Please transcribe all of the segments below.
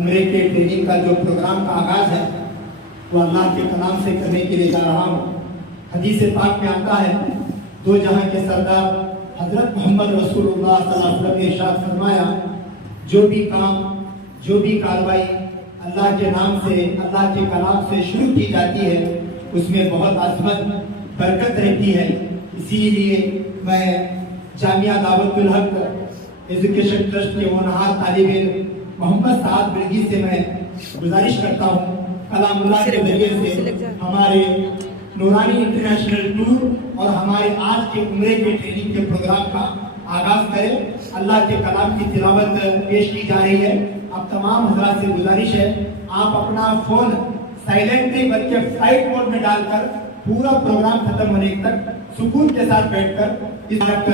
عمرے کے ٹریننگ کا جو پروگرام کا آغاز ہے وہ اللہ کے کلام سے کرنے کے لیے جا رہا ہوں۔ حدیث پاک میں آتا ہے، دو جہاں کے سردار حضرت محمد رسول اللہ صلی اللہ علیہ وسلم نے ارشاد فرمایا، جو بھی کام، جو بھی کاروائی اللہ کے نام سے، اللہ کے کلام سے شروع کی جاتی ہے اس میں بہت عظمت، برکت رہتی ہے۔ اسی لیے میں جامعہ دعوت الحق ایجوکیشن ٹرسٹ کے ہونہار طالب علم محمد سعد بلگی سے میں گزارش کرتا ہوں کلام اللہ کے ذریعے سے ہمارے نورانی انٹرنیشنل ٹور اور ہمارے آج کے عمرے کے ٹریننگ کے پروگرام کا آغاز کریں۔ اللہ کے کلام کی تلاوت پیش کی جا رہی ہے۔ اب تمام حضرات سے گزارش ہے، آپ اپنا فون سائلنٹ نہیں بلکہ فلائٹ موڈ میں ڈال کر پورا پروگرام ختم ہونے تک سکون کے ساتھ بیٹھ کر اس وقت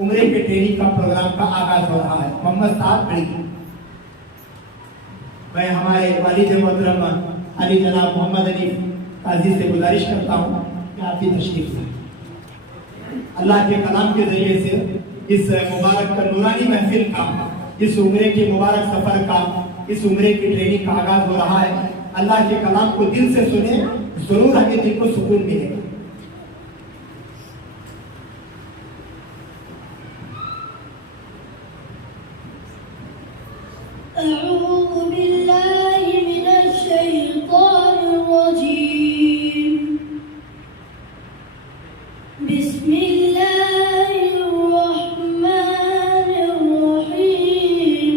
عمرے کے ٹریننگ کا پروگرام کا آغاز ہو رہا ہے۔ محمد سعد بلگی۔ میں ہمارے والد محترم علی جناب محمد علی قاضی سے گزارش کرتا ہوں کہ آپ کی تشریف سے اللہ کے کلام کے ذریعے سے اس مبارک نورانی محفل کا، اس عمرے کے مبارک سفر کا، اس عمرے کی ٹریننگ کا آغاز ہو رہا ہے۔ اللہ کے کلام کو دل سے سنیں، ضرور ہمیں دل کو سکون ملے گا۔ أعوذ بالله من الشيطان الرجيم بسم الله الرحمن الرحيم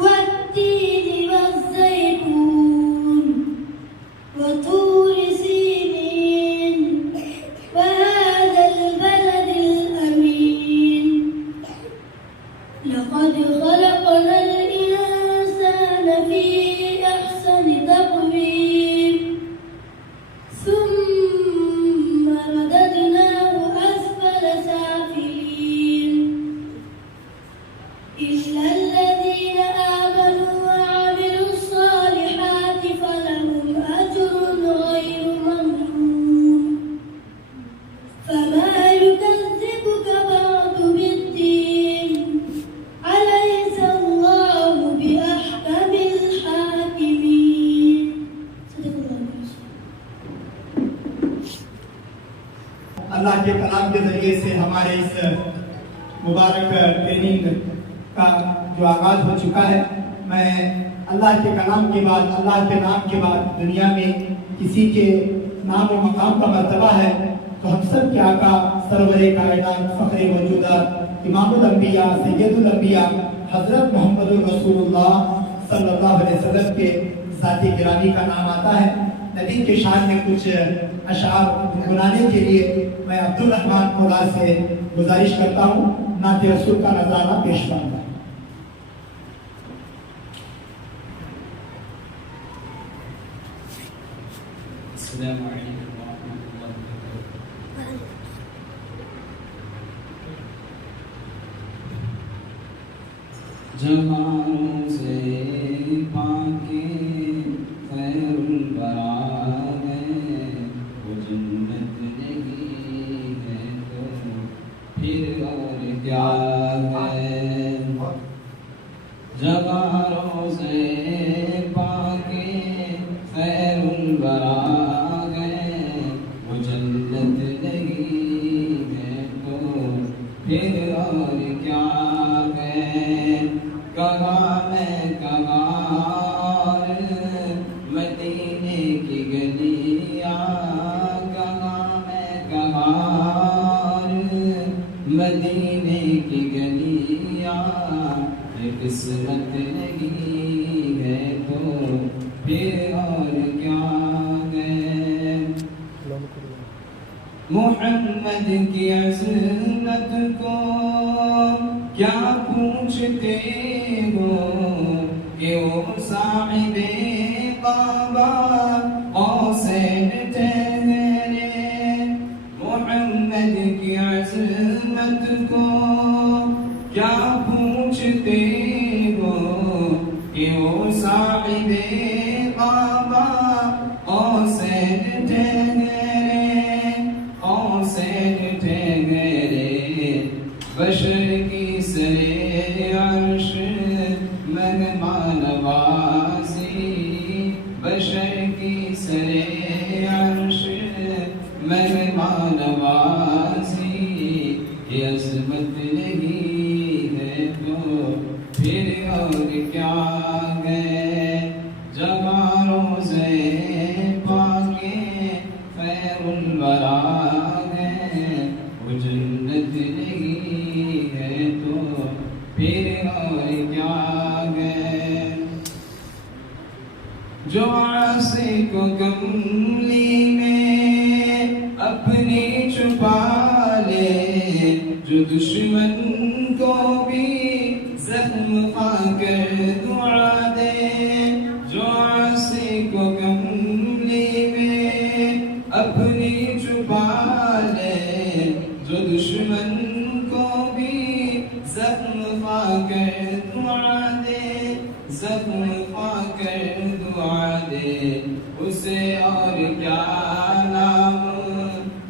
والتين والزيتون وطور سينين وهذا البلد الأمين لقد خلقنا الإنسان في أحسن تقويم ثم رددناه أسفل سافلين إلا الذين آمنوا وعملوا الصالحات فلهم أجر غير ممنون فما يكذبك بعد بالدين أليس الله بأحكم الحاكمين صدق الله العظيم۔ اللہ کے کلام کے ذریعے سے ہمارے اس مبارک ٹریننگ کا جو آغاز ہو چکا ہے، میں اللہ کے کلام کے بعد، اللہ کے نام کے بعد دنیا میں کسی کے نام و مقام کا مرتبہ ہے تو ہم سب کے آقا سرور کائنات، فخر موجودات، امام الانبیاء، سید الانبیاء حضرت محمد رسول اللہ صلی اللہ علیہ وسلم کے ذات گرامی کا نام آتا ہے۔ نبی کے شان میں کچھ اشعار گنگنانے کے لیے میں عبدالرحمن مولا سے گزارش کرتا ہوں نعت رسول کا نذرانہ پیش کروں گا۔ السلام علیکم ورحمۃ اللہ وبرکاتہ۔ جمالوں سے پاکے خیر الورا ہے، وہ جنت نہیں ہے تو پھر اور کیا ہے۔ جمالوں سے پاکے خیر الورا ہے، وہ جنت نہیں ہے تو پھر اور کیا ہے۔ کہاں میں کہاں مدینے کی گلیاں، کہاں میں کہاں مدینے کی گلیاں، قسمت نہیں ہے تو پھر اور کیا ہے۔ محمد کی عظمت کو کیا پوچھتے ہو کہ وہ صاحب قبا قوسین ٹھہرے۔ محمد کی عظمت کو کیا پوچھتے ہو کہ وہ صاحب قبا قوسین ٹھہرے، قوسین ٹھہرے۔ بشر کی سرے عرش کیا گئے جگہ روزے پاکے خیر الورا گئے وہ جنت نہیں ہے تو پھر اور کیا گئے جو عاصی کو کملی میں اپنی چھپا لے جو دشمن کو بھی زخم کھا کر دعا دے جو عاصی کو کملی میں اپنی چھپا لے جو دشمن کو بھی زخم کھا کر دعا دے زخم کھا کر دعا دے اسے اور کیا نام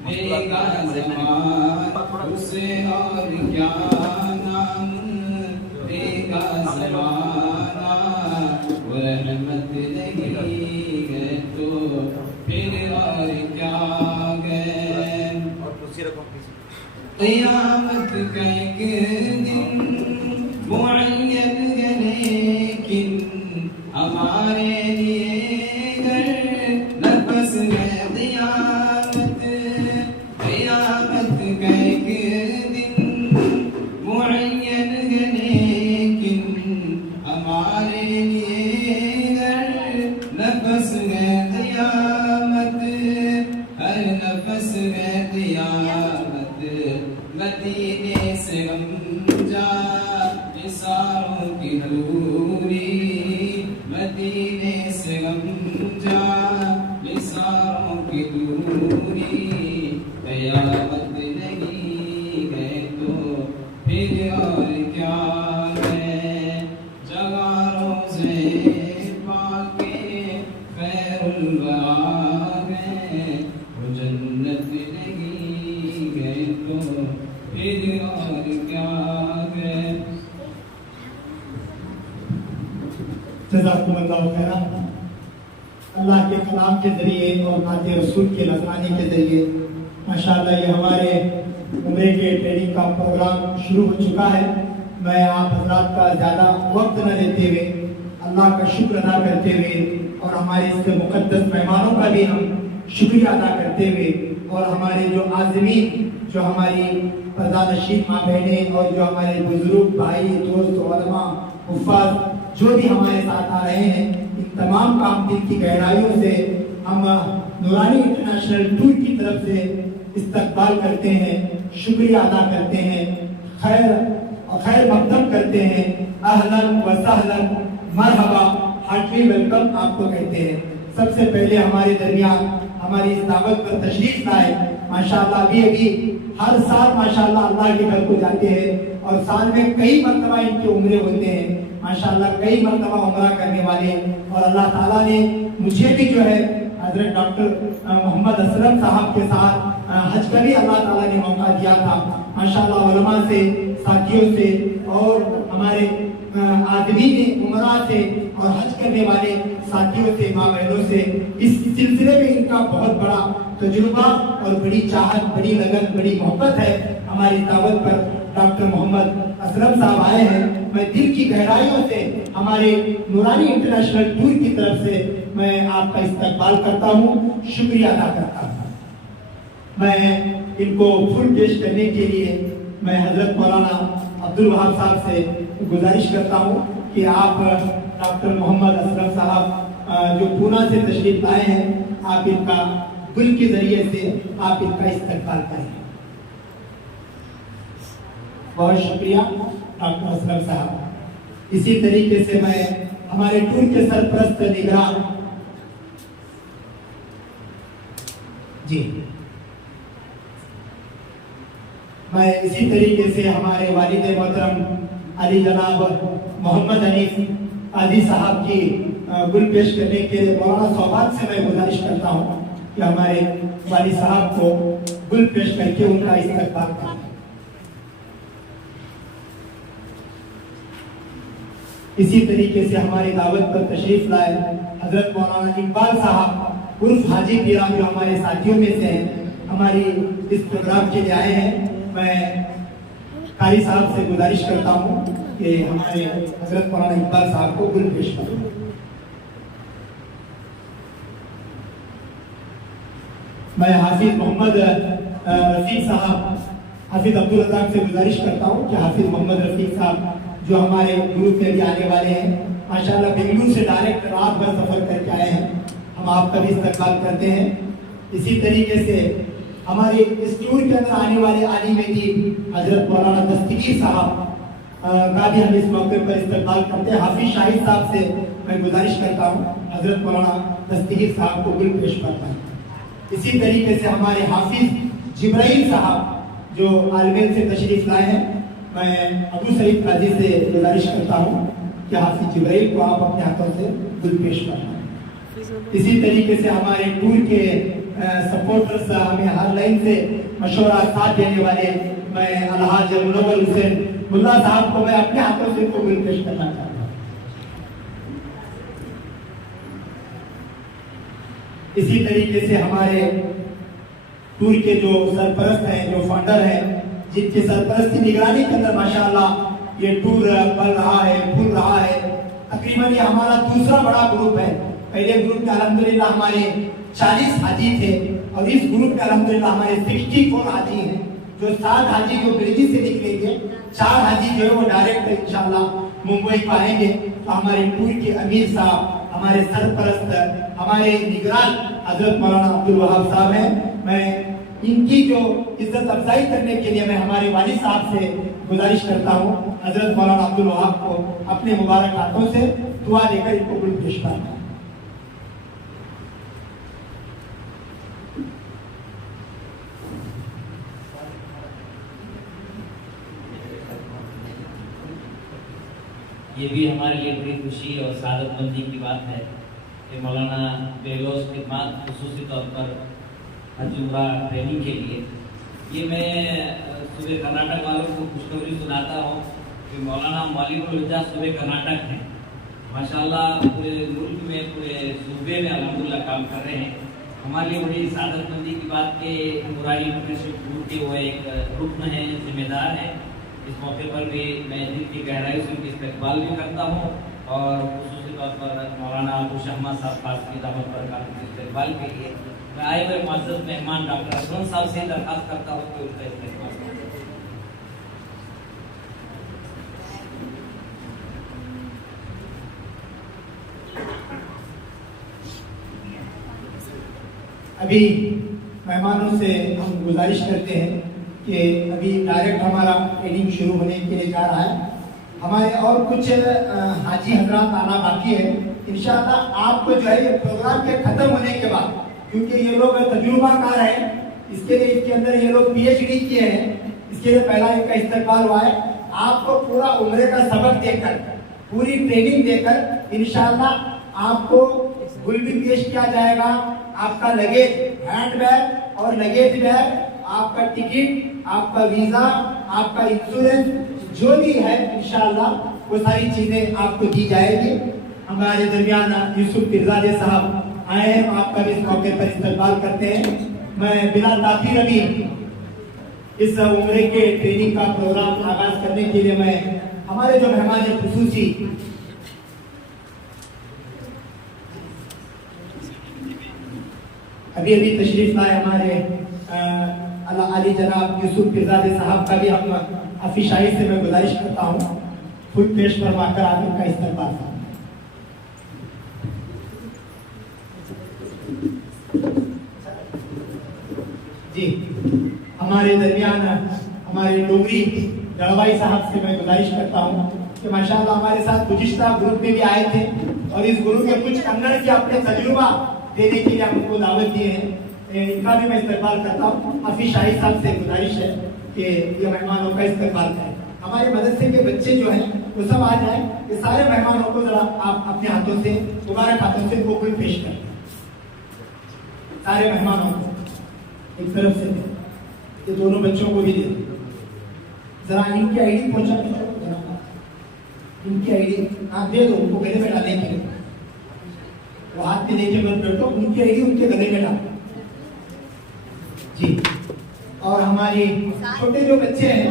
دے گا زمان اسے اور کیا نام دے گا زمانہ وہ رحمت نہیں ہے تو پھر اور کیا گئے قیامت کا ایک دن معین ہے لیکن ہمارے لیے گر نفس ہے قیامت کا ایک دن معین ہے لیکن ہمارے لیے گر نفس ہے قیامت ہر نفس ہے قیامت مدینے سے ہم جا نثاروں کی دوری مدینے سے ہم جا نثاروں کی دوری قیامت نہیں ہے تو پھر اور کیا ہے جگہ روزے پاکے خیر الورا گئے وہ جنت نہیں گئے تو پھر اور کیا گئے جزاکم اللہ خیرا اللہ کے کلام کے ذریعے اور نعت رسول کے نذرانے کے ذریعے ماشاءاللہ یہ ہمارے عمرے کے ٹریننگ کا پروگرام شروع ہو چکا ہے میں آپ حضرات کا زیادہ وقت نہ لیتے ہوئے اللہ کا شکر ادا کرتے ہوئے اور ہمارے اس کے مقدس مہمانوں کا بھی ہم شکریہ ادا کرتے ہوئے اور ہمارے جو عازمین جو ہماری پردانشین ماں بہنیں اور جو ہمارے بزرگ بھائی دوست علماء حفاظ جو بھی ہمارے ساتھ آ رہے ہیں ان تمام کا ہم دل کی گہرائیوں سے ہم نورانی انٹرنیشنل ٹور کی طرف سے استقبال کرتے ہیں شکریہ ادا کرتے ہیں خیر مقدم کرتے ہیں اہلاً و سہلاً مرحبا ہارٹلی ویلکم آپ کو کہتے ہیں سب سے پہلے ہمارے درمیان ہماری اس دعوت پر تشریف لائے ماشاءاللہ ابھی ہر سال ماشاءاللہ اللہ کے گھر کو جاتے ہیں اور سال میں کئی مرتبہ ان کے عمرے ہوتے ہیں ماشاءاللہ کئی مرتبہ عمرہ کرنے والے اور اللہ تعالیٰ نے مجھے بھی جو ہے حضرت ڈاکٹر محمد اسلم صاحب کے ساتھ حج کا بھی اللہ تعالیٰ نے موقع دیا تھا ماشاءاللہ علماء سے ساتھیوں سے اور ہمارے آدمی عمرہ سے اور حج کرنے والے ساتھیوں سے ماں بہنوں سے اس سلسلے میں ان کا بہت بڑا تجربہ اور بڑی چاہت بڑی لگن بڑی محبت ہے ہماری دعوت پر ڈاکٹر محمد اسلم صاحب آئے ہیں میں دل کی گہرائیوں سے ہمارے نورانی انٹرنیشنل ٹور کی طرف سے میں آپ کا استقبال کرتا ہوں شکریہ ادا کرتا ہوں میں ان کو پھول پیش کرنے کے لیے میں حضرت مولانا عبدالوہاب صاحب سے گزارش کرتا ہوں کہ آپ ڈاکٹر محمد اسلم صاحب جو پونا سے تشریف لائے ہیں آپ ان کا گل کے ذریعے سے آپ ان کا استقبال کریں بہت شکریہ ڈاکٹر اسلم صاحب اسی طریقے سے میں ہمارے ٹور کے سرپرست نگران جی میں اسی طریقے سے ہمارے والد محترم علی جناب محمد حنیف قاضی صاحب کی گل پیش کرنے کے مولانا صوبات سے میں گزارش کرتا ہوں کہ ہمارے والد صاحب کو گل پیش کر کے ان کا استقبال کریں اسی طریقے سے ہماری دعوت پر تشریف لائے حضرت مولانا اقبال صاحب عرف حاجی پیرا جو ہمارے ساتھیوں میں سے ہیں ہماری اس پروگرام کے لیے آئے ہیں میں قاری صاحب سے گزارش کرتا ہوں کہ ہمارے حضرت مولانا اقبال صاحب کو گل پیش کریں. میں حافظ محمد رفیق صاحب حافظ عبدالرزاق سے گزارش کرتا ہوں کہ حافظ محمد رفیق صاحب جو ہمارے گروپ میں بھی آنے والے ہیں, ماشاءاللہ بنگلور سے ڈائریکٹ رات بھر سفر کر کے آئے ہیں, ہم آپ کا بھی استقبال کرتے ہیں. اسی طریقے سے ہمارے اس ٹور کے اندر آنے والے عالم دین حضرت مولانا دستگیر صاحب کا بھی ہم اس موقع پر استقبال کرتے ہیں. حافظ شاہد صاحب سے میں گزارش کرتا ہوں حضرت مولانا دستگیر صاحب کو گل پیش کرتا ہوں. اسی طریقے سے ہمارے حافظ جبرائیل صاحب جو عالمین سے تشریف لائے ہیں, میں ابو سعید قاضی سے گزارش کرتا ہوں کہ حافظ جبرائیل کو آپ اپنے ہاتھوں سے گل پیش کرنا. اسی طریقے سے ہمارے ٹور کے سپورٹرز ہمیں ہر لائن سے مشورہ ساتھ دینے والے میں الحاج منور حسین ملا صاحب کو میں اپنے ہاتھوں سے گل پیش کرنا چاہتا ہوں. اسی طریقے سے ہمارے ٹور کے جو سرپرست ہیں, جو فاؤنڈر ہیں, جن کی سرپرستی نگرانی کے اندر ماشاءاللہ یہ ٹور بڑھ رہا ہے, پھول رہا ہے. تقریباً یہ ہمارا دوسرا بڑا گروپ ہے. پہلے گروپ میں الحمدللہ ہمارے 40 حاجی تھے اور اس گروپ میں الحمدللہ ہمارے 64 حاجی ہیں. جو 7 حاجی جو بریلی سے نکلیں گے, 4 حاجی جو ہے وہ ڈائریکٹ انشاءاللہ ممبئی کو آئیں گے. تو ہمارے ٹور کے امیر صاحب, ہمارے سرپرست, ہمارے نگران حضرت مولانا عبدالوہاب صاحب ہیں. میں ان کی جو عزت افزائی کرنے کے لیے میں ہمارے والد صاحب سے گزارش کرتا ہوں حضرت مولانا عبدالوہاب کو اپنے مبارک ہاتھوں سے دعا دے کر ان کو گل پیش کرنا. یہ بھی ہمارے لیے بڑی خوشی اور سعادت مندی کی بات ہے کہ مولانا بیلوز خدمات خصوصی طور پر حج عمرہ ٹریننگ کے لیے. یہ میں صوبے کرناٹک والوں کو خوشخبری سناتا ہوں کہ مولانا مالک الحجہ صوبے کرناٹک ہیں. ماشاءاللہ پورے ملک میں, پورے صوبے میں الحمدللہ کام کر رہے ہیں. ہمارے لیے بڑی سعادت مندی کی بات کہ مراری انٹرنیشنل گروپ کے وہ ایک رکن ہیں, ذمہ دار ہیں. اس موقع پر بھی میں دل کی گہرائی سے ان کی استقبال بھی کرتا ہوں اور خصوصی طور پر مولانا ابو شہما صاحب خاص کی دعوت پر کافی استقبال کے لیے میں آئے ہوئے معزز مہمان ڈاکٹر اسلم صاحب سے درخواست کرتا ہوں کہ ان کا استقبال کریں. ابھی مہمانوں سے ہم گزارش کرتے ہیں کہ ابھی ڈائریکٹ ہمارا ٹریننگ شروع ہونے کے لیے جا رہا ہے. ہمارے اور کچھ حاجی حضرات آنا باقی ہے. انشاءاللہ آپ کو جو ہے یہ پروگرام کے ختم ہونے کے بعد, کیونکہ یہ لوگ تجربہ کار ہیں, اس کے لیے اس کے اندر یہ لوگ پی ایچ ڈی کیے ہیں, اس کے لیے پہلا ان کا استقبال ہوا ہے. آپ کو پورا عمرے کا سبق دے کر, پوری ٹریننگ دے کر انشاءاللہ آپ کو گل بھی پیش کیا جائے گا. آپ کا لگیج, ہینڈ بیگ اور لگیج بیگ, آپ کا ٹکٹ, آپ کا ویزا, آپ کا انشورنس جو بھی ہے انشاءاللہ وہ ساری چیزیں آپ کو دی جائے گی. ہمارے درمیان یوسف پیرزادہ صاحب آئے ہیں, آپ کا بھی اس موقع پر استقبال کرتے ہیں. میں بلا تاخیر ابھی اس عمرے کے ٹریننگ کا پروگرام آغاز کرنے کے لیے میں ہمارے جو مہمان خصوصی ابھی تشریف لائے ہمارے علی جناب یوسف پیرزادہ صاحب کا بھی ہم حافظ شاہی سے میں گزارش کرتا ہوں خود پیش فرما کر آپ ان کا استقبال کریں. جی ہمارے درمیان ہمارے ڈوگری جڑوائی صاحب سے میں گزارش کرتا ہوں کہ ماشاءاللہ ہمارے ساتھ گزشتہ گروپ میں بھی آئے تھے اور اس گروپ کے کچھ کنڑ کے اپنے تجربہ دینے کے لیے ہم کو دعوت دیے ہیں. ان کا بھی میں استقبال کرتا ہوں. حافظ شاہی صاحب سے گزارش ہے کہ یہ مہمانوں کا استقبال کریں. ہمارے مدرسے کے بچے جو ہیں وہ سب آ جائیں. یہ سارے مہمانوں کو ذرا آپ اپنے ہاتھوں سے, مبارک ہاتھوں سے کو گل پیش کریں. سارے مہمانوں کو ایک طرف سے یہ دونوں بچوں کو بھی دے ذرا ان کی آئی ڈی پہنچا دیں. ان کی آئی ڈی آپ دے دو, ان کو گلے میں ڈالنے کے لیے. وہ ہاتھ میں لے کے مت بیٹھو, ان کی آئی ڈی ان کے گلے میں ڈالو. جی اور ہماری چھوٹے جو بچے ہیں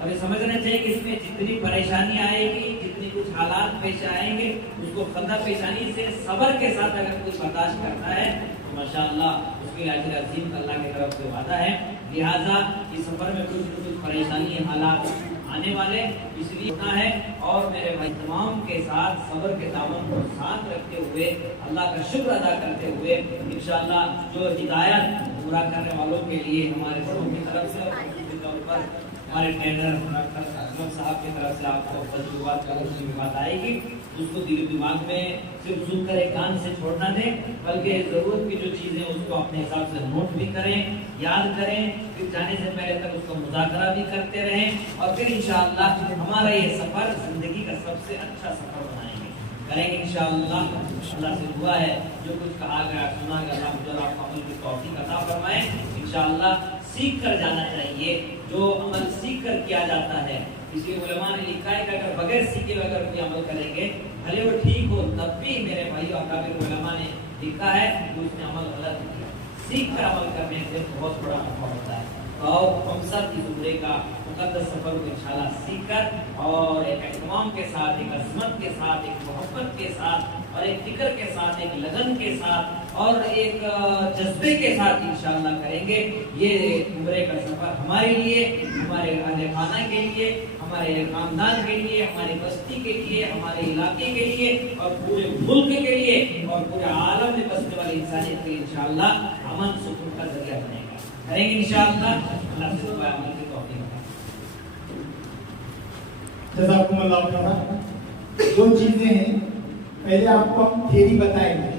اور یہ سمجھنا چاہیے کہ اس میں جتنی پریشانی آئے گی، جتنی کچھ حالات پیش آئیں گے، اس کو خندہ پیشانی سے صبر کے ساتھ اگر کوئی برداشت کرتا ہے تو ماشاءاللہ اس کے لیے اجر عظیم اللہ کی طرف سے وعدہ ہے۔ لہٰذا اس سفر میں کچھ نہ کچھ پریشانی حالات آنے والے، اس لیے اتنا ہے۔ اور میرے بھائی تمام کے ساتھ صبر کے دامن کو ساتھ رکھتے ہوئے اللہ کا شکر ادا کرتے ہوئے انشاءاللہ جو ہدایت پورا کرنے والوں کے لیے ہمارے بڑوں کی طرف سے اور خصوصی طور پر ہمارے ٹرینر ڈاکٹر اسلم صاحب کی طرف سے آپ کو تجربات کا کی بات آئے گی، اس کو دل و دماغ میں صرف سن کر ایک کان سے چھوڑنا دیں، بلکہ ضرورت کی جو چیزیں اس کو اپنے حساب سے نوٹ بھی کریں، یاد کریں، پھر جانے سے پہلے تک اس کا مذاکرہ بھی کرتے رہیں، اور پھر انشاءاللہ ہمارا یہ سفر زندگی کا سب سے اچھا سفر بنائیں گے، کریں گے انشاءاللہ۔ اللہ سے دعا ہے جو کچھ کہا گیا سنا گیا اللہ مجھے آپ کو عمل کی توفیق عطا فرمائے۔ انشاءاللہ سیکھ کر جانا چاہیے، جو عمل سیکھ کر کیا جاتا ہے، اس لیے علماء نے لکھا ہے کہ اگر بغیر سیکھے ہوئے اگر کوئی عمل کریں گے بھلے وہ ٹھیک ہو تب بھی میرے بھائی اکابر علماء نے لکھا ہے کہ اس نے عمل غلط کیا۔ سیکھ کر عمل کرنے سے بہت بڑا نفع ہوتا ہے۔ اور ہم سب اس عمرے کا مقدس سفر کو انشاءاللہ سیکھ کر اور ایک اہتمام کے ساتھ، ایک عظمت کے ساتھ، ایک محبت کے ساتھ اور ایک فکر کے ساتھ، ایک لگن کے ساتھ اور ایک جذبے کے ساتھ انشاءاللہ کریں گے۔ یہ عمرے کا سفر ہمارے لیے، ہمارے اہل خانہ کے لیے، ہمارے خاندان کے لیے، ہماری بستی کے لیے، ہمارے علاقے کے لیے اور پورے ملک کے لیے اور پورے عالم میں بسنے والی انسانیت کے لیے انشاءاللہ امن سکون کا ذریعہ بنے گا۔ کریں گے انشاءاللہ۔ اللہ سے دعا عمل کی توفیق عطا۔ جزاکم اللہ خیر۔ دو چیزیں ہیں، پہلے آپ کو ہم تھیری بتائیں گے،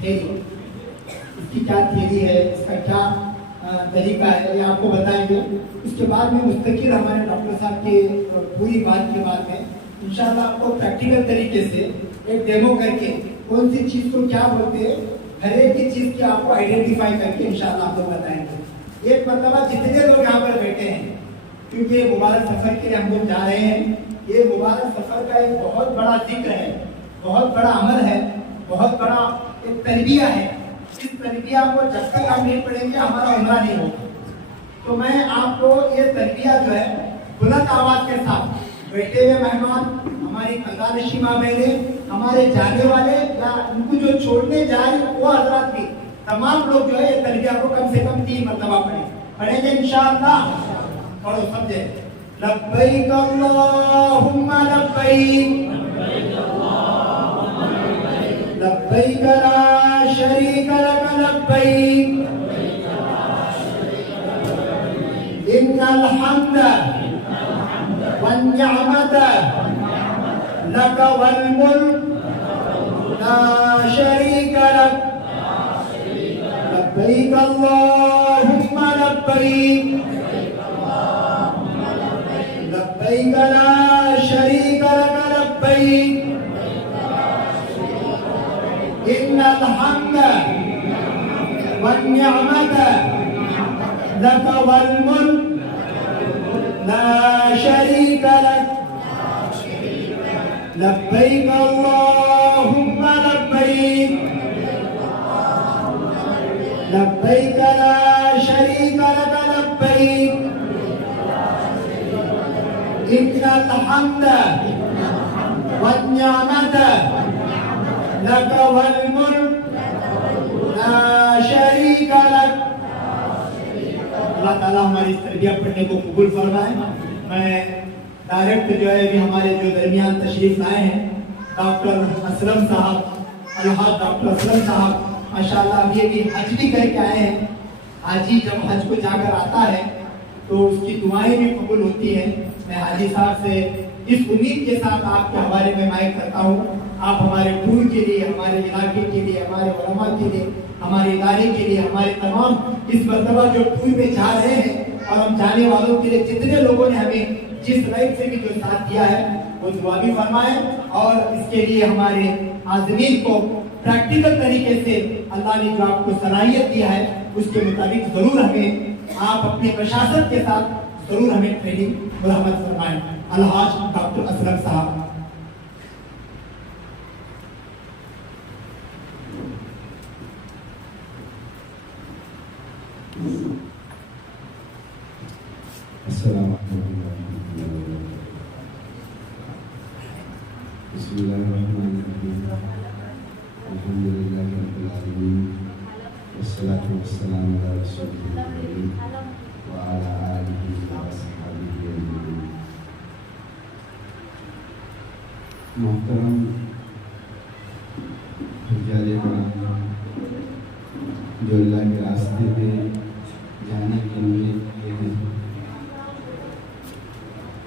تھیری اس کی کیا تھیری ہے، اس کا کیا طریقہ ہے، یہ آپ کو بتائیں گے۔ اس کے بعد میں مستقل ہمارے ڈاکٹر صاحب کی پوری بات کے بعد میں انشاءاللہ آپ کو پریکٹیکل طریقے سے ایک ڈیمو کر کے کون سی چیز کو کیا بولتے ہیں، ہر ایک کی چیز کی آپ کو آئیڈینٹیفائی کر کے انشاءاللہ آپ کو بتائیں گے۔ ایک مرتبہ جتنے لوگ یہاں پر بیٹھے ہیں، کیونکہ یہ مبارک سفر کے لیے ہم لوگ جا رہے ہیں، یہ مبارک سفر کا ایک بہت بڑا ذکر ہے، بہت بڑا عمل ہے، بہت بڑا ایک تربیہ ہے۔ اس تربیہ کو جب تک ہم نہیں پڑھیں گے ہمارا عمرہ نہیں ہوگا۔ تو میں آپ کو یہ تربیہ جو ہے بلند آواز کے ساتھ بیٹھے ہوئے مہمان، ہماری خاندانشی ماں بہنیں، ہمارے جانے والے یا ان کو جو چھوڑنے جا رہے وہ حضرات بھی، تمام لوگ جو ہے یہ تربیہ کو کم سے کم 3 مرتبہ پڑھیں گے انشاءاللہ۔ اور سمجھے لبیک اللہم لبیک، لبیک لا شریک لک لبیک، ان الحمد والنعمت لک والملک لا شریک لک، لبیک اللہم لبیک، لبیک لا شریک لک لبیک، ان الحمد والنعمت لک والملک لا شریک لک، لبیک اللہم لبیک، لبیک لا شریک لک لبیک، ان الحمد والنعمت لک والملک لا شریک لک۔ اللہ تعالیٰ ہماری اس تربیہ پڑھنے کو قبول فرمائے۔ میں ڈائریکٹ جو ہے ابھی ہمارے جو درمیان تشریف لائے ہیں ڈاکٹر اسلم صاحب، الحاج ڈاکٹر اسلم صاحب، ماشاءاللہ اب یہ بھی حج بھی کر کے آئے ہیں۔ حاجی جب حج کو جا کر آتا ہے تو اس کی دعائیں بھی قبول ہوتی ہیں۔ میں حاجی صاحب سے اس امید کے ساتھ آپ کے حوالے میں مائک کرتا ہوں، آپ ہمارے ٹور کے لیے، ہمارے علاقے کے لیے، ہمارے علماء کے لیے، ہمارے ادارے کے لیے، ہمارے تمام اس مرتبہ جو ٹور میں جا رہے ہیں اور ہم جانے والوں کے لیے جتنے لوگوں نے ہمیں جس رائٹ سے بھی جو ساتھ دیا ہے وہ دعا بھی فرمائیں، اور اس کے لیے ہمارے عازمین کو پریکٹیکل طریقے سے اللہ نے جو آپ کو صلاحیت دیا ہے اس کے مطابق ضرور ہمیں آپ اپنے پرشاسن کے ساتھ ضرور ہمیں ٹریننگ مرحمت فرمائیں۔ الحاج ڈاکٹر اسلم صاحب۔ السلام علیکم بسم اللہ الرحمن الرحیم الحمد للہ رب العالمین والصلاة والسلام علی رسول اللہ وعلی آلہ وصحبہ اجمعین۔ محترم حجاج کرام جو اللہ کے راستے پہ جانے کی نیت کیے ہیں،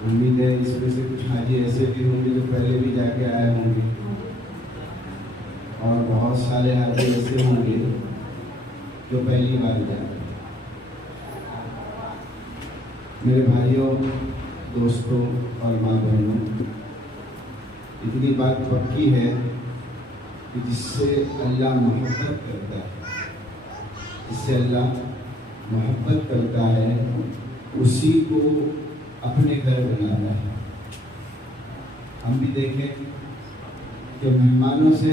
امید ہے اس میں سے کچھ حاجی ایسے بھی ہوں گے جو پہلے بھی جا کے آئے ہوں گے، اور بہت سارے حاجی ایسے ہوں گے جو پہلی بار جائیں۔ میرے بھائیوں، دوستوں اور ماں بہنوں، اتنی بات پکی ہے کہ جس سے اللہ محبت کرتا ہے، جس سے اللہ محبت کرتا ہے، اسی کو اپنے گھر بناتا ہے۔ ہم بھی دیکھیں کہ مہمانوں سے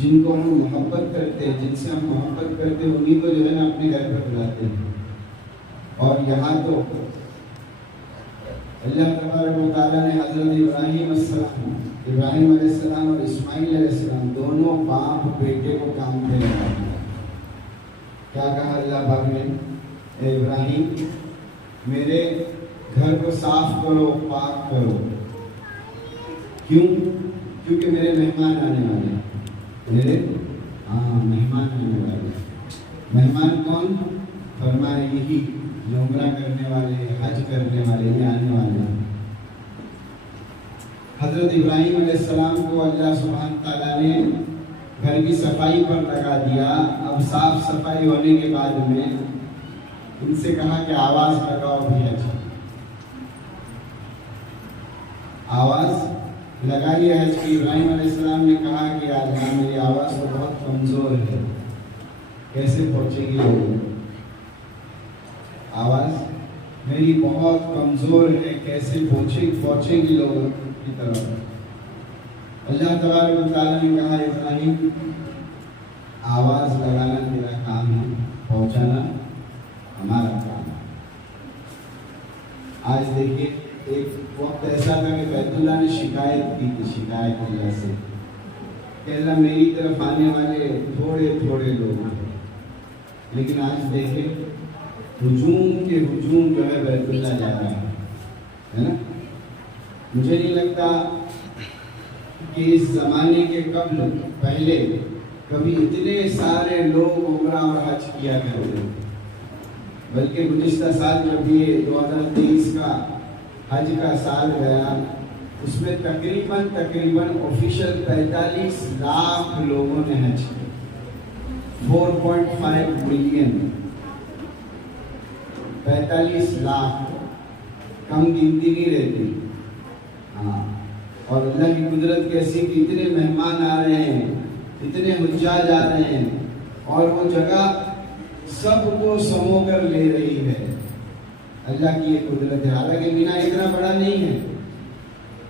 جن کو ہم محبت کرتے ہیں، جن سے ہم محبت کرتے ہیں، انہیں کو جو ہے نا اپنے گھر پر بلاتے ہیں۔ اور یہاں تو اللہ تبارک و تعالیٰ نے حضرت ابراہیم علیہ السلام اور اسماعیل علیہ السلام دونوں باپ بیٹے کو کام پہ لگا دیا۔ کیا کہا اللہ پاک نے؟ اے ابراہیم، میرے گھر کو صاف کرو، پاک کرو۔ کیوں؟ کیونکہ میرے مہمان آنے والے ہیں۔ میرے مہمان آنے والے ہیں۔ مہمان کون؟ فرمائے یہی جو عمرہ کرنے والے، حج کرنے والے، یہ آنے والے ہیں۔ حضرت ابراہیم علیہ السلام کو اللہ سبحانہ تعالیٰ نے گھر کی صفائی پر لگا دیا۔ اب صاف صفائی ہونے کے بعد میں ان سے کہا کہ آواز لگاؤ بھی حج۔ آواز لگائی حج کی۔ ابراہیم علیہ السلام نے کہا کہ اللہ میری آواز تو بہت کمزور ہے، کیسے پہنچے گی لوگ؟ آواز میری بہت کمزور ہے، کیسے پہنچے گی لوگوں کی طرف؟ اللہ تبارک و تعالیٰ نے کہا ابراہیم، آواز لگانا میرا کام ہے، پہنچانا ہمارا کام ہے۔ آج دیکھیے، ایک وقت ایسا تھا کہ بیت اللہ نے شکایت کی تھی، شکایت اللہ سے کہ اللہ میری طرف آنے والے تھوڑے تھوڑے لوگ ہیں، لیکن آج دیکھیں ہجوم کے ہجوم جو ہے بیت اللہ جا رہا ہے نا۔ مجھے نہیں لگتا کہ اس زمانے کے قبل پہلے کبھی اتنے سارے لوگ عمرہ اور حج کیا کرتے، بلکہ گزشتہ سال جب یہ 2023 کا حج کا سال گیا، اس میں تقریباً آفیشیل 45 لاکھ لوگوں نے حج کیا، 4.5 ملین، 45 لاکھ، کم گنتی نہیں رہتی۔ اور اللہ کی قدرت کیسی کہ اتنے مہمان آ رہے ہیں، اتنے حجاج آ رہے ہیں، اور وہ جگہ سب کو سمو کر لے رہی ہے۔ اللہ کی یہ قدرت ہے۔ حالانکہ مینا اتنا بڑا نہیں ہے،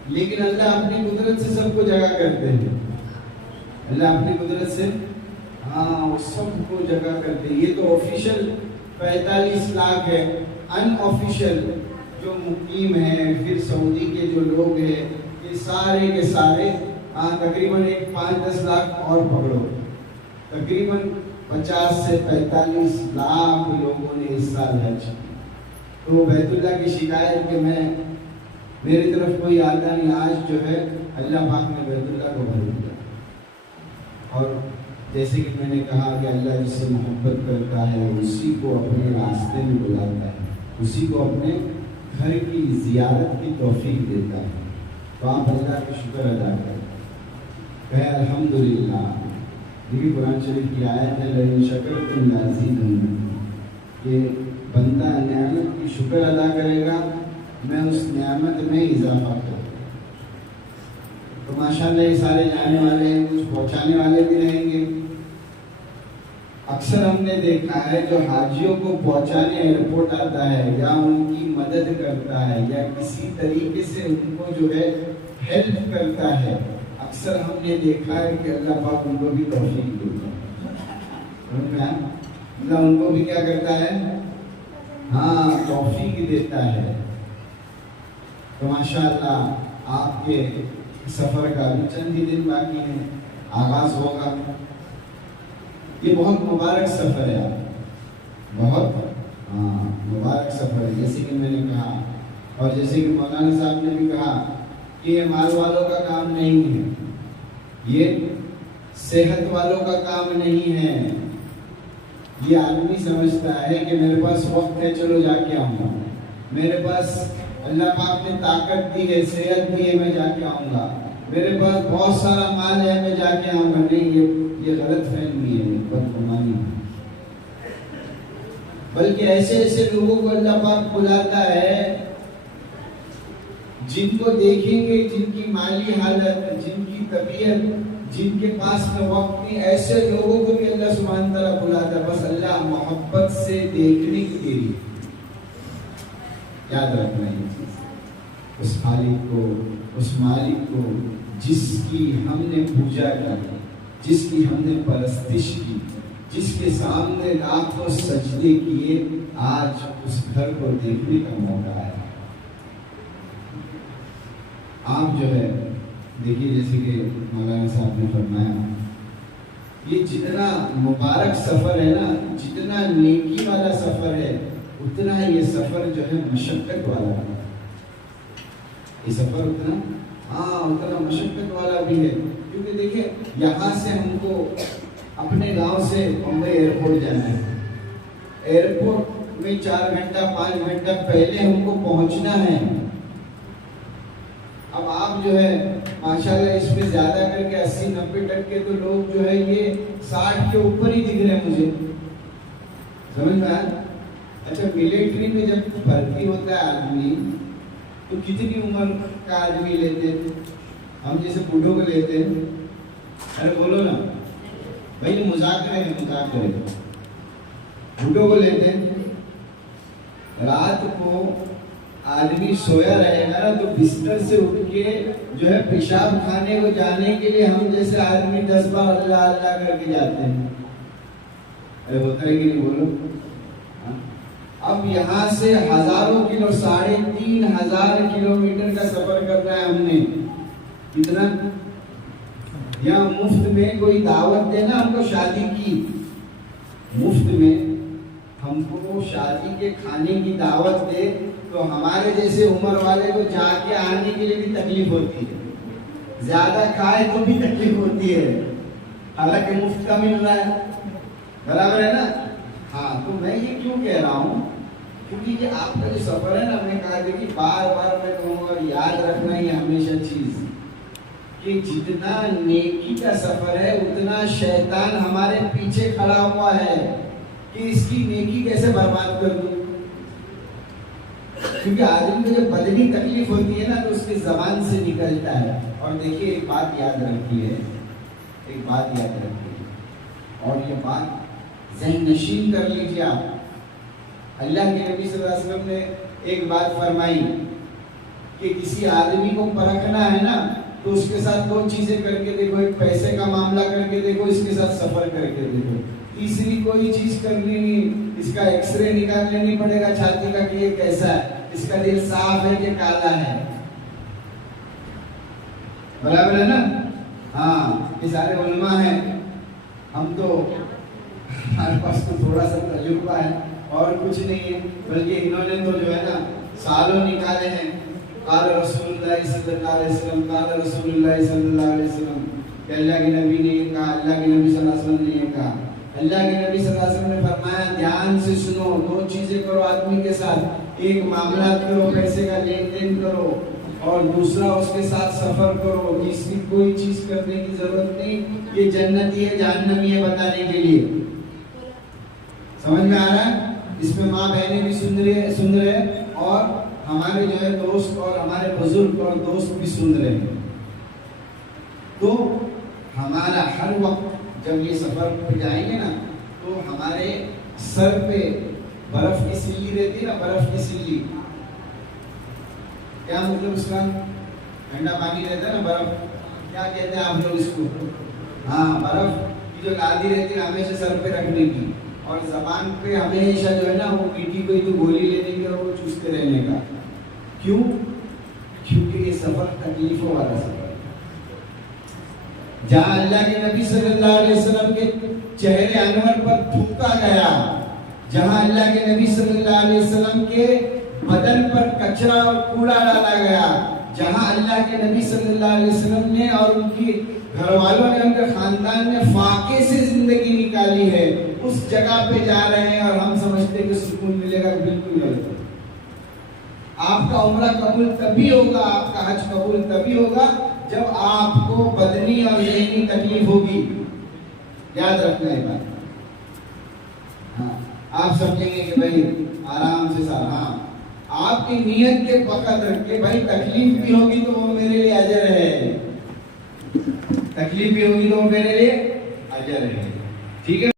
لیکن اللہ اپنی قدرت سے سب کو جگہ کرتے ہیں۔ اللہ اپنی قدرت سے وہ سب کو جگہ کرتے ہیں۔ یہ تو آفیشیل 45 لاکھ ہے، ان آفیشیل جو مقیم ہیں، پھر سعودی کے جو لوگ ہیں، یہ سارے کے سارے تقریباً 5-10 لاکھ اور پکڑو، تقریباً 50 سے 45 لاکھ لوگوں نے اس سال حج کیا۔ تو بیت اللہ کی شکایت کہ میری طرف کوئی آتا نہیں، آج جو ہے اللہ پاک نے بیت اللہ کو بھر دیا۔ اور جیسے کہ میں نے کہا کہ اللہ جس سے محبت کرتا ہے اسی کو اپنے راستے میں بلاتا ہے، اسی کو اپنے گھر کی زیارت کی توفیق دیتا ہے۔ تو آپ اللہ کا شکر ادا کریں، کہے الحمدللہ۔ یہ قرآن شریف کی آیت ہے، لئن شکرتم لأزیدنکم، کہ بندہ نعمت کی شکر ادا کرے گا میں اس نعمت میں اضافہ کروں۔ تو ماشاءاللہ یہ سارے جانے والے ہیں، کچھ پہنچانے والے بھی رہیں گے۔ اکثر ہم نے دیکھا ہے جو حاجیوں کو پہنچانے ایئرپورٹ آتا ہے یا ان کی مدد کرتا ہے یا کسی طریقے سے ان کو جو ہے ہیلپ کرتا ہے، اکثر ہم نے دیکھا ہے کہ اللہ پاک ان کو بھی توفیق دیتا ہے۔ اللہ ان کو بھی کیا کرتا ہے؟ توفیق دیتا ہے۔ تو ماشاءاللہ آپ کے سفر کا بھی چند ہی دن باقی ہیں، آغاز ہوگا۔ یہ بہت مبارک سفر ہے، بہت مبارک سفر ہے، جیسے کہ میں نے کہا اور جیسے کہ مولانا صاحب نے بھی کہا کہ یہ مال والوں کا کام نہیں ہے، یہ صحت والوں کا کام نہیں ہے۔ یہ آدمی سمجھتا ہے کہ میرے پاس وقت ہے، چلو جا کے آؤں گا، میرے پاس اللہ پاک نے طاقت دی ہے، صحت دی ہے، میں جا کے آؤں گا، میرے پاس بہت سارا مال ہے، میں جا کے آؤں گا۔ نہیں، یہ غلط فہمی ہے، بدگمانی ہے۔ بلکہ ایسے ایسے لوگوں کو اللہ پاک بلاتا ہے جن کو دیکھیں گے، جن کی مالی حالت، جن کی طبیعت، جن کے پاس میں وقت نہیں، ایسے لوگوں کو بھی اللہ سبحانہ تعالیٰ بلاتا ہے، بس اللہ محبت سے دیکھنے کے لیے۔ یاد رکھنا یہ چیز، اس خالق کو، اس مالک کو جس کی ہم نے پوجا کی، جس کی ہم نے پرستش کی، جس کے سامنے لاکھوں سجدے کیے، آج اس گھر کو دیکھنے کا موقع ہے۔ آپ جو ہے دیکھیے، جیسے کہ مولانا صاحب نے فرمایا، یہ جتنا مبارک سفر ہے نا، جتنا نیکی والا سفر ہے، اتنا یہ سفر جو ہے مشقت والا ہے۔ یہ سفر اتنا مشقت والا بھی ہے، کیونکہ دیکھیں یہاں سے ہم کو اپنے گاؤں سے بمبئی ایئرپورٹ جانا ہے، ایئرپورٹ میں 4 گھنٹہ 5 گھنٹہ پہلے ہم کو پہنچنا ہے۔ اب آپ جو ہے ماشاءاللہ اس میں زیادہ کر کے 80-90% تو لوگ جو ہے یہ 60 کے اوپر ہی دکھ رہے ہیں مجھے، سمجھ میں آیا؟ اچھا، ملٹری میں جب بھرتی ہوتا ہے آدمی تو کتنی عمر کا آدمی لیتے ہیں؟ ہم جیسے بوڑھوں کو لیتے ہیں، ارے بولو نا بھائی، مذاق کریں، بوڑھوں کو لیتے ہیں، رات کو آدمی سویا رہے گا نا تو بستر سے اٹھ کے جو ہے پیشاب کھانے کو جانے کے لیے ہم جیسے آدمی 10 بار اللہ اللہ کر کے جاتے ہیں، ارے ہوتا ہے کہ نہیں بولو؟ اب یہاں سے ہزاروں کلو، 3500 کلومیٹر کا سفر کرنا ہے ہم نے، کتنا؟ یا مفت میں کوئی دعوت دے نا ہم کو شادی کی، مفت میں ہم کو شادی کے کھانے کی دعوت دے تو ہمارے جیسے عمر والے کو جا کے آنے کے لیے بھی تکلیف ہوتی ہے، زیادہ کھائے تو بھی تکلیف ہوتی ہے، حالانکہ مفت کا مل رہا ہے، برابر ہے نا؟ ہاں، تو میں یہ کیوں کہہ رہا ہوں، کیونکہ یہ آپ کا جو سفر ہے نا، میں کہا کہ بار بار میں کہوں گا یاد رکھنا یہ ہمیشہ چیز کہ جتنا نیکی کا سفر ہے اتنا شیطان ہمارے پیچھے کھڑا ہوا ہے کہ اس کی نیکی کیسے برباد کر دوں، کیونکہ آدمی کو جب بدنی تکلیف ہوتی ہے نا تو اس کی زبان سے نکلتا ہے۔ اور دیکھیے ایک بات یاد رکھیے، اور یہ بات ذہن نشین کر لیجیے آپ۔ اللہ کے نبی صلی اللہ علیہ وسلم نے ایک بات فرمائی کہ کسی آدمی کو پرکھنا ہے نا تو اس کے ساتھ 2 چیزیں کر کے دیکھو، ایک پیسے کا معاملہ کر کے دیکھو، اس کے ساتھ سفر کر کے دیکھو، تیسری کوئی چیز کرنی نہیں، اس کا ایکس رے نکالنے نہیں پڑے گا چھاتی کا کہ یہ کیسا ہے، اس کا دل صاف ہے کہ کالا ہے، برابر ہے نا؟ ہاں، یہ سارے علماء ہیں، ہم تو ہمارے پاس تو تھوڑا سا تجربہ ہے اور کچھ نہیں ہے، بلکہ انہوں نے تو جو ہے نا سالوں نکالے ہیں۔ قال رسول اللہ صلی اللہ علیہ وسلم، قال رسول اللہ صلی اللہ علیہ وسلم، کہ اللہ کے نبی نے یہ کہا، اللہ کے نبی صلی اللہ علیہ وسلم نے یہ کہا۔ اللہ کے نبی صلی اللہ علیہ وسلم نے فرمایا دھیان سے سنو، 2 چیزیں کرو آدمی کے ساتھ، ایک معاملات کرو، پیسے کا لین دین کرو، اور دوسرا اس کے ساتھ سفر کرو، جس کی کوئی چیز کرنے کی ضرورت نہیں، یہ جنتی ہے جہنمی ہے بتانے کے لیے۔ سمجھ میں آ رہا ہے؟ اس میں ماں بہنیں بھی سن رہے ہیں اور ہمارے جو ہے دوست اور ہمارے بزرگ اور دوست بھی سن رہے ہیں۔ تو ہمارا ہر وقت جب یہ سفر پہ جائیں گے نا تو ہمارے سر پہ برف کی سلی رہتی ہے نا، برف کی سلی، کیا مطلب اس کا؟ ٹھنڈا پانی رہتا ہے نا، برف کیا کہتے ہیں آپ لوگ اس کو؟ ہاں، برف کی جو لادی رہتی ہے ہمیشہ سر پہ رکھنے کی، اور زبان پہ ہمیشہ جو ہے نا وہ میٹھی کوئی تو گولی لینے کی اور وہ چوستے رہنے کا۔ کیوں؟ کیونکہ یہ سفر تکلیفوں والا سفر ہے۔ جہاں اللہ کے نبی صلی اللہ علیہ وسلم کے چہرے انور پر تھوکا گیا، جہاں اللہ کے نبی صلی اللہ علیہ وسلم کے بدن پر کچرا اور کوڑا ڈالا گیا، جہاں اللہ کے نبی صلی اللہ علیہ وسلم نے اور ان کی گھر والوں نے، ان کے خاندان نے فاقے سے زندگی نکالی ہے، اس جگہ پہ جا رہے ہیں اور ہم سمجھتے ہیں کہ سکون ملے گا. بالکل غلط. آپ کا عمرہ قبول تبھی ہوگا، آپ کا حج قبول تبھی ہوگا جب آپ کو بدنی اور ذہنی تکلیف ہوگی. یاد رکھنا ہے بات. ہاں آپ سمجھیں گے کہ بھائی آرام سے سارا، ہاں آپ کی نیت کے وقت رکھ کے بھائی تکلیف بھی ہوگی تو وہ میرے لیے اجر ہے، تکلیف بھی ہوگی تو وہ میرے لیے اجر ہے. ٹھیک ہے.